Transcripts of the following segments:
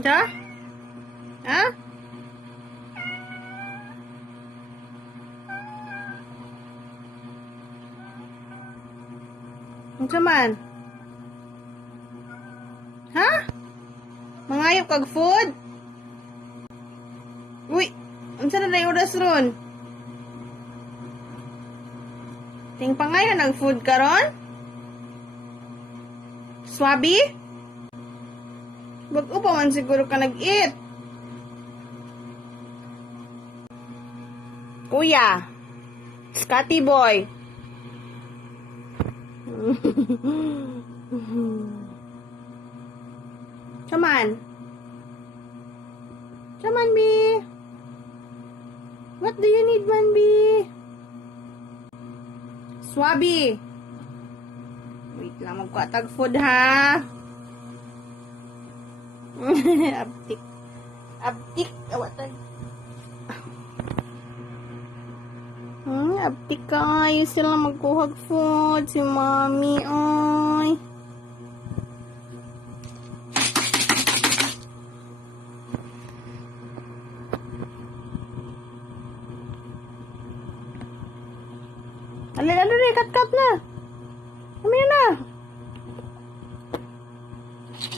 Da? Ha? Unsa man? Ha? Mangayop kag food? Uy, unsa na day oras ron? Ting pangayo nag food karon? Swavii? Bago pa man siguro ka nag-eat. Kuya, Scutii boy. Chaman. Chaman, B. What do you need, man, B? Swavii. Wait lang, magkwatag food, ha? Abtik. Abtik. Awatag. Abtik kayo sila magkuhag food. Si mommy, oy. Alay, kat-kat na. Kami na.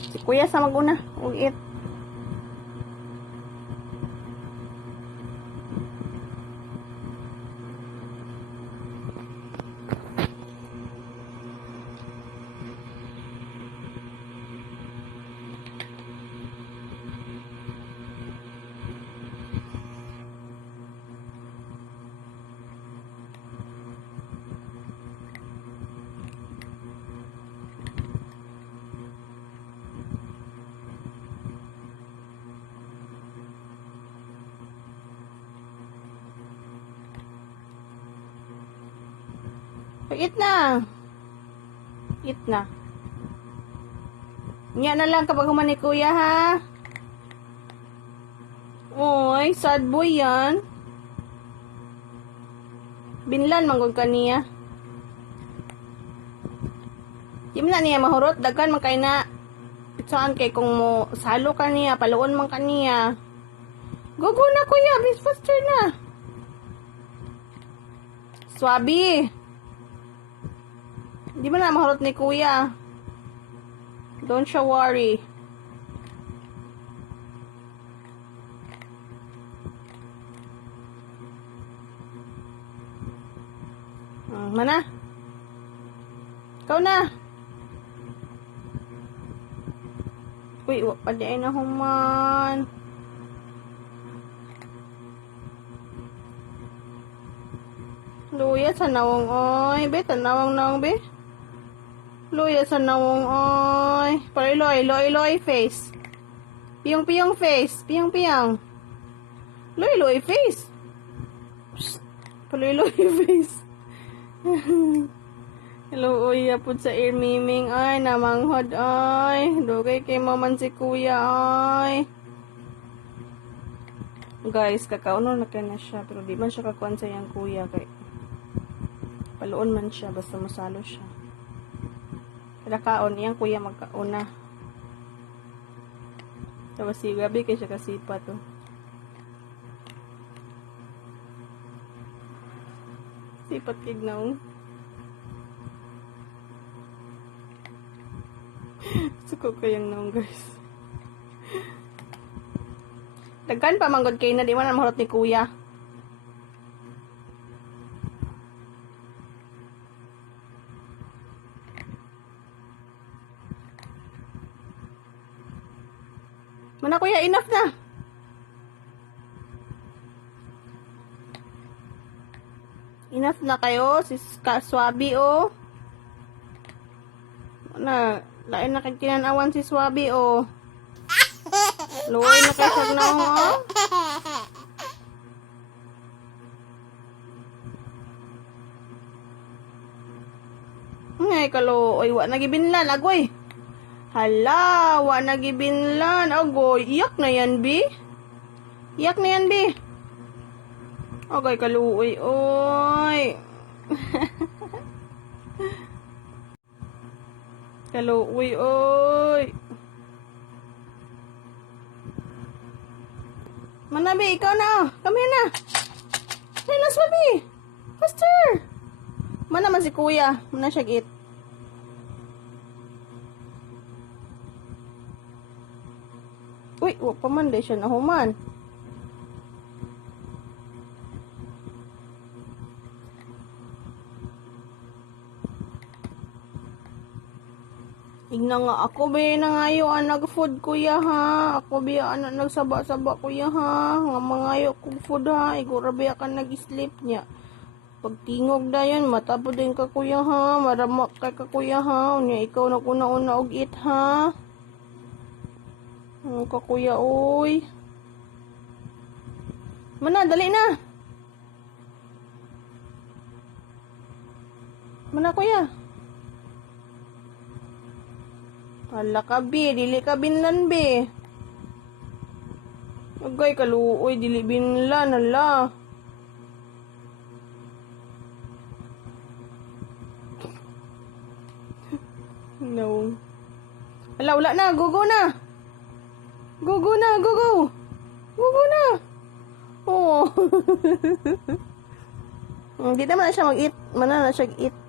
Si kuya sa maguna. Ug-eat. Eat na. Eat na. Nga na lang kapag human ni kuya, ha? Oy, sad boy yan. Binlan manggod ka niya. Di man na niya mahurot. Daghan man kay na. Pitsaan kay kung mo salo ka niya. Paluon man ka niya. Go na kuya. Bis faster na. Swavii. Di ba na mahurot ni kuya? Don't you worry. Mana? Ikaw na. Uy, wak pa di ay na human. Luya sa nawong oy. Be, tanawang nawang be. Luya sa nawong oy. Loy face. Piyong face. Piyong. Loy face. Psst. Loy face. Hello, oy, apod sa ear miming. Ay, namanghod, ay. Dugay kay maman si kuya, ay. Guys, kakauno na kaya na siya. Pero di man siya kakuan sa yung kuya. Kay paluon man siya. Basta masalo siya. Kada kaon, iyang kuya magkauna. Tapos si gabi kay siya kasipa to. Sipat kignaw. Suko kayang naong guys. Daghan pa manggod kay na di man mahurot ni kuya. Mana kuya, enough na. Enough na kayo, si Swavii, oh. Lain na kay kinanawan si Swavii, oh. Luoy na kay siya na, oh. Ngay kaluoy, wa nagibinlan, agoy. Hala, wa nagibinlan. Agoy, iyak na yan, bi. Iyak na yan, bi. Agay, kaluoy, oy. Kaluoy, oy. Manabi, ikaw na oh. Come here na. Hey, na Swavii. Faster. Mana man si kuya. Mana siya git. Uy, wag pa man. Day siya nahuman. Igna nga ako ba nangayo nag-food kuya ha. Ako ba nagsaba-saba kuya ha. Nga mangayo kong food ha. Igura ba ka nag-sleep niya. Pagtingog dayon matapod din ka kuya ha. Maramak ka kuya ha. Unya ikaw na una-una og eat ha. Ano ka kuya oy. Mana dali na. Mana kuya. Hala ka, be. Dili ka binlan, be. Agay, kaluoy. Dili binlan. Hala. No. Hala, wala na. Go na. Go na. Go na. Oh. Hindi naman na siya mag-eat. Mana na siya mag-eat.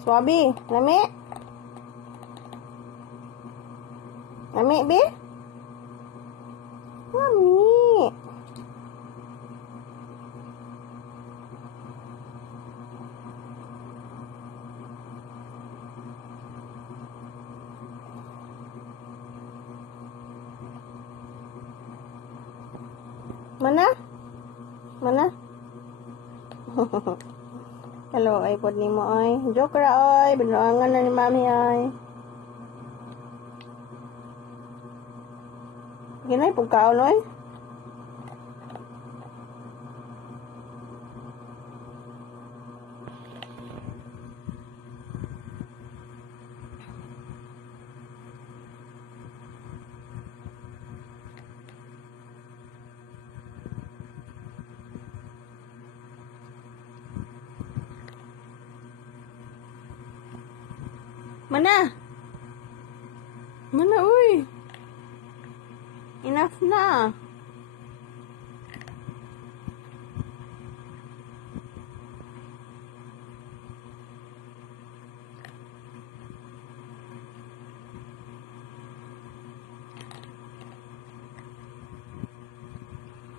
Swavii, lami? Lami, be? Lami. Mana? Hello, iPod ni mo ay. Joke ra ay. Binuangan na ni mami ay. Ginay pagkaon ay. Mana uy. Enough na.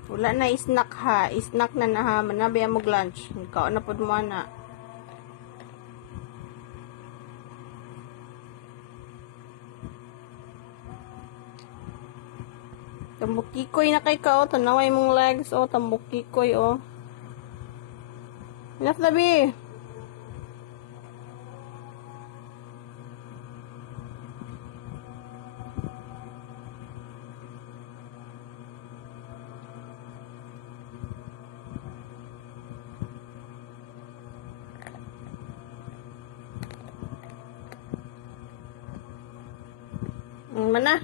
Wala na snack ha. Snack na na ha. Manabaya mo lunch. Ikaw na po mo na. Tambukikoy na kay ka, o. Tanaway mong legs, o. Tambukikoy, o. Enough na, be. Mana?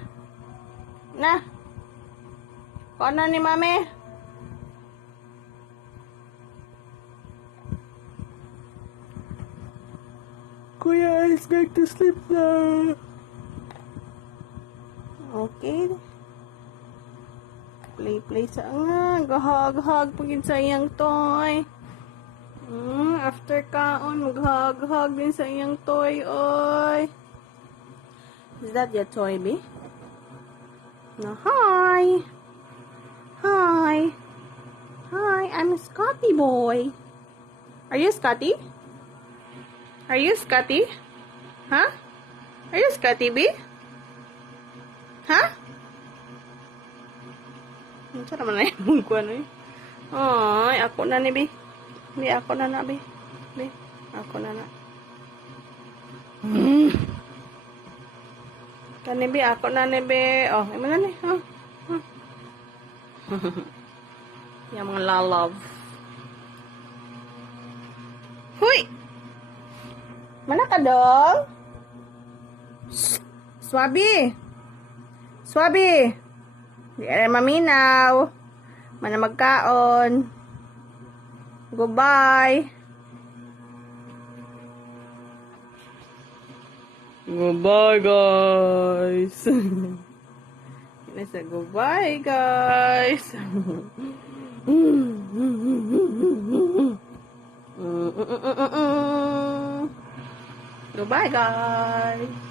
Na? Paano ni mami? Kuya is going to sleep now. Okay. Play sa nga. Gahag-hag pagin sa iyang toy. After kaon, maghag-hag din sa iyang toy, oy. Is that your toy, B? No, hi. Hi, I'm a Scutii boy. Are you Scutii? Are you Scutii? Huh? Are you Scutii, B? Huh? Ano naman na yung kuwan, eh? Ay, ako na ni B. Ako na, B. Be, ako na na. Kani be, ako na ni be. Oh, imo na ni. Yung mga lalav. Huy! Mana ka dong? Swavii! Swavii! Di ay maminaw. Mana magkaon. Goodbye. Goodbye, guys. Nasa goodbye, guys. Goodbye, guys.